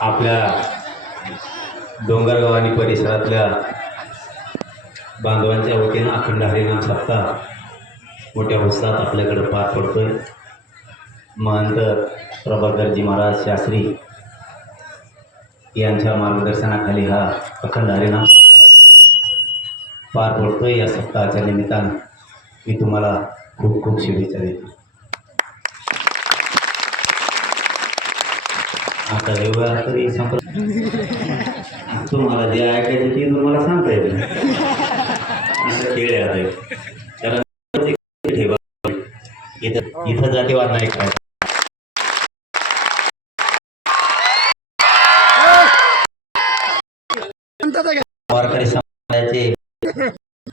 आपल्या डोंगरगाव आणि परिसरातल्या बांधवांच्या वतीनं अखंड हरिनाम सप्ताह मोठ्या उत्साहात आपल्याकडे पार पडतोय. महंत प्रभाकरजी महाराज शास्त्री यांच्या मार्गदर्शनाखाली हा अखंड हरिनाम पार पडतोय या सप्ताहाच्या निमित्तानं मी तुम्हाला खूप खूप शुभेच्छा देतो. आता एवढा तरी संपर्क तुम्हाला जे ऐकायचं ते तुम्हाला सांगता येत. असं खेळ आहे त्याला ठेवा इथं इथं जातीवाद नाही काय वारकरी समाजाचे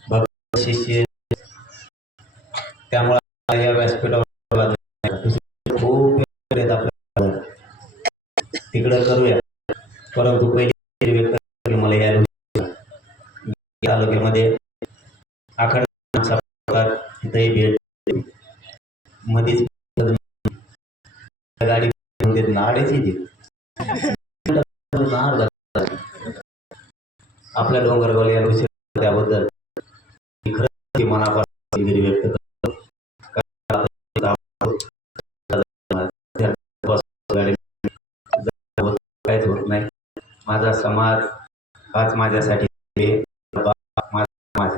भक्त शिष्य. त्यामुळे या व्यासपीठावर दुसरे खूप आहेत आपल्या तिकडं करूया परंतु पहिले व्यक्त करून मला या या तालुक्यामध्ये आखड प्रकार इथंही भेट मध्येच गाडी नाडेच येते. नाड आपल्या डोंगरगाव या विषय त्याबद्दल खरंच मनापासून व्यक्त करतो. काहीच होत नाही. माझा समाज हाच माझ्यासाठी आहे. माझा समाज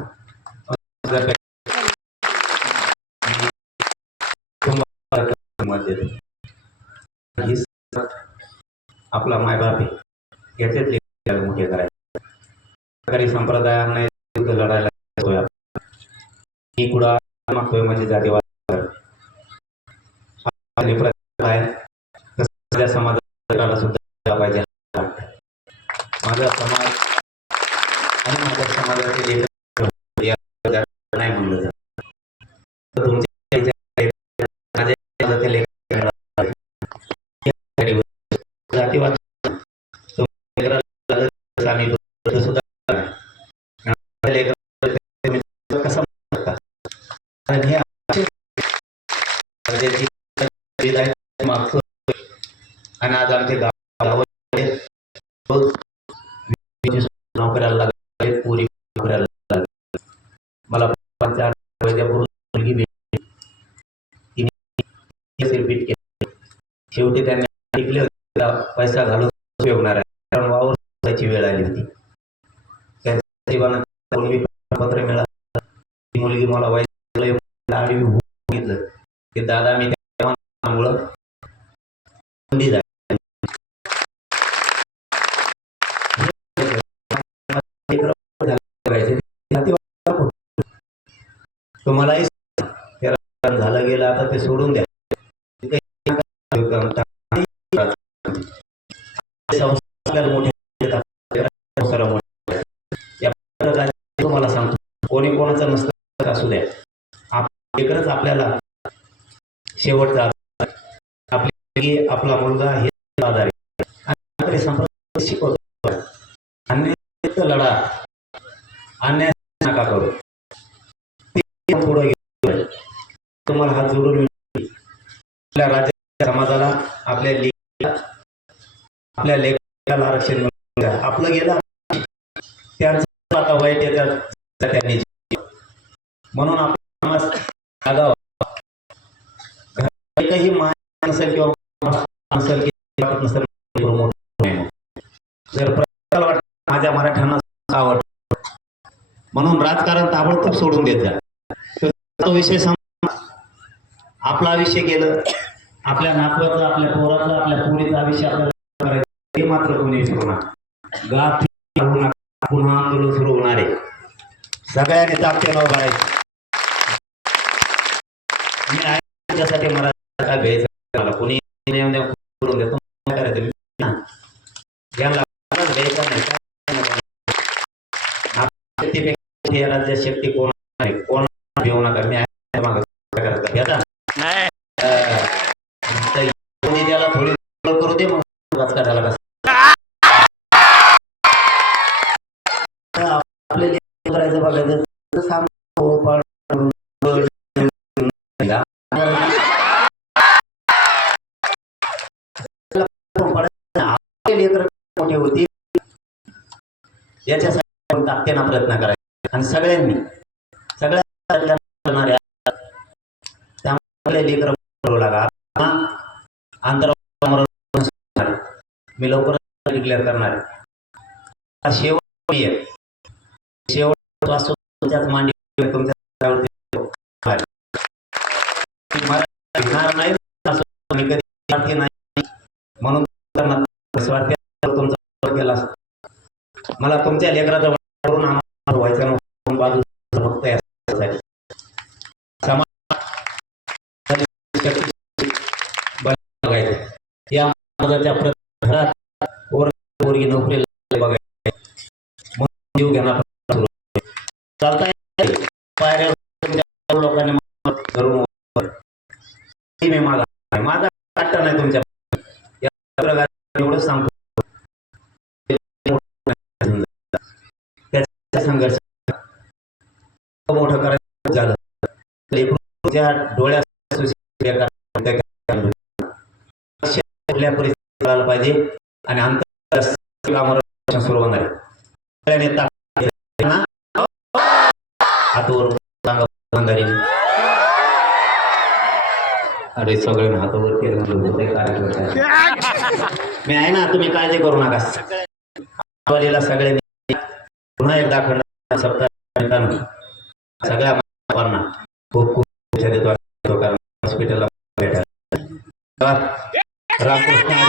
जर काही तुम्हाला देतो. ही आपला मायबाप आहे. याच्यातले त्याला मोठे करायचे. सरकारी संप्रदायांना युद्ध लढायला येतोय मी कुडा मागतोय म्हणजे जातीवाद. आहे. तसं समाजाला सुद्धा पाहिजे माझा समाज आणि माझ्या समाजाचे लेखक नाही म्हणलं जात. तुमचे तुमच्या याच्या- माझ्या समाजाचे लेखक येणार आहे. यासाठी जातीवाद तो लेकराला लागलं आम्ही बघतो सुद्धा नाही. आणि लेकराला तुम्ही कसं म्हणता? कारण हे आणि आज आमचे गाव नोकऱ्याला लागले पुरी नोकऱ्याला लागले मला मुलगी भेटली तिने रिपीट केले शेवटी त्यांनी ऐकले होते, पैसा घालून उपयोग आहे कारण वावर त्याची वेळ आली होती त्यांच्या जीवनात पत्र मिळालं ती मुलगी मला वाईट आडवी घेतलं. की दादा मी त्यामुळं झाली. तुम्हालाही झालं गेलं आता ते सोडून द्या. संस्कार मोठे संस्कार मोठे या प्रकारे तुम्हाला सांगतो. कोणी कोणाचं नसतं. आप- एकच आपल्याला शेवटचा आपली आपला मुलगा हे आधार. आहे आणि संप्रदाय शिकवतो. अन्याय लढा अन्याय नका करू. पुढे घेऊन तुम्हाला हात जोडून आपल्या राज्य समाजाला आपल्या लेखीला आपल्या लेखाला आरक्षण मिळवून आपलं गेलं. त्यांचं आता वाईट येतात त्यांनी म्हणून आपण काही जागावा. मान असेल किंवा असेल की वाटत नसेल promote जर प्रत्येकाला वाटत माझ्या मराठ्यांना आवड म्हणून राजकारण ताबडतोब सोडून देत जा तो विषय आपला विषय गेलं आपल्या नातवाचा आपल्या पोराचा आपल्या पोरीचा विषय आपल्याला करायचा हे मात्र कोणी विसरणार गाठी पुन्हा आंदोलन सुरू होणार आहे सगळ्यांनी ताकदीनं उभारायचं राहायचं मी आहे त्यासाठी मला काय घ्यायचं मला कोणी करून देतो. ज्यांना घ्यायचं नाही शक्ती कोण नाही कोण घेऊ नका. मी घेता त्याला थोडी करू दे मग. राजकारणाला कसं तर आपले जे करायचं बघायचं तर साम- हो, पण- लेकरं मोठे होतील याच्यासाठी आपण ताकदीनं प्रयत्न करायचा. आणि सगळ्यांनी सगळ्या करणाऱ्या त्यामुळे लेकर करू लागा आंतर मी लवकरच डिक्लेअर करणार आहे. शेवट शेवट असतो तुमच्याच मांडी तुमच्या नाही. म्हणून तुमचा केला मला तुमच्या लेकराचा वाढून आम्हाला व्हायचं नव्हतं. फक्त यासाठी समाज या घरात पोरगी नोकरीला बघायचं म्हणून जीव घेणार चालता पायऱ्या लोकांनी धरून मी माझा काटा नाही तुमच्या या प्रकारे सांगतो त्याचा संघर्ष मोठं करायचं झालं. लेकरूच्या डोळ्यात सुशिक्षित कुठल्या परिस्थिती करायला पाहिजे? आणि आंतर सुरू होणार आहे? हातावर सांगा इमानदारीने. अरे सगळे हातावर मी आहे ना तुम्ही काळजी करू नका. सगळ्यांनी पुन्हा एकदा खंड सप्ताह सगळ्या माणसांना खूप खूप शुभेच्छा देतो कारण हॉस्पिटलला भेटायला. रामकृष्ण